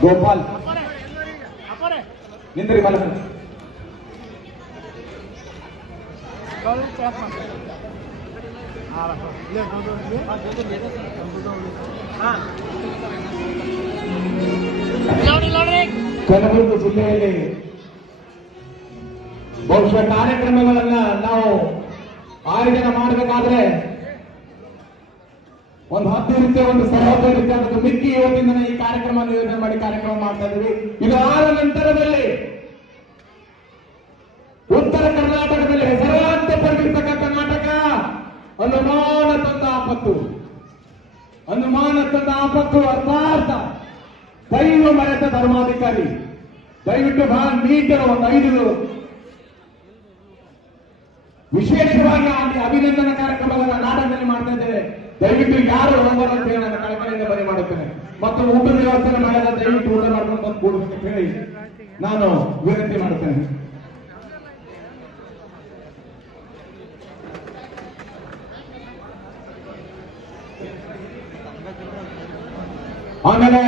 ಗೋಪಾಲ್. ನಿಂದ್ರಿ ಮಲ ಕಲಬುರಗಿ ಜಿಲ್ಲೆಯಲ್ಲಿ ಬಹುಶಃ ಕಾರ್ಯಕ್ರಮಗಳನ್ನ ನಾವು ಆಯೋಜನೆ ಮಾಡಬೇಕಾದ್ರೆ ಒಂದು ಹತ್ತು ರೀತಿಯ ಒಂದು ಸಹೋದರ ಇರುತ್ತೆ ಮಿಕ್ಕಿ ಇವತ್ತಿಂದ ಈ ಕಾರ್ಯಕ್ರಮ ಯೋಜನೆ ಮಾಡಿ ಕಾರ್ಯಕ್ರಮ ಮಾಡ್ತಾ ಇದೀವಿ ಇದು ಆದ ನಂತರದಲ್ಲಿ ಉತ್ತರ ಕರ್ನಾಟಕದಲ್ಲಿ ಹೆಸರಾಂತ ಪಡೆದಿರ್ತಕ್ಕಂಥ ನಾಟಕ ಅನುಮಾನ ತಂದ ಆಪತ್ತು. ಅನುಮಾನ ತಂದ ಆಪತ್ತು ಅರ್ಥಾರ್ಥ. ದೈವ ಮರೆತ ಧರ್ಮಾಧಿಕಾರಿ. ದಯವಿಟ್ಟು ಬಹಳ ನೀಟರ ಒಂದು ಐದು. ವಿಶೇಷವಾಗಿ ಅಭಿನಂದನಾ ಕಾರ್ಯಕ್ರಮವನ್ನು ನಾಟಕದಲ್ಲಿ ಮಾಡ್ತಾ ಇದ್ದೇವೆ. ದಯವಿಟ್ಟು ಯಾರು ಹೋಗೋಣ ಅಂತ ಹೇಳಿ ನಾನು ಕಳಕಳಿಯಿಂದ ಬರೀ ಮಾಡುತ್ತೇನೆ. ಮತ್ತು ಊಟದ ವ್ಯವಸ್ಥೆ ಮಾಡಿದ ದಯವಿಟ್ಟು ಊಟ ಮಾಡ್ಕೊಂಡು ಬಂದು ಕೂಡ ಹೇಳಿ ನಾನು ವಿನಂತಿ ಮಾಡುತ್ತೇನೆ. ಆಮೇಲೆ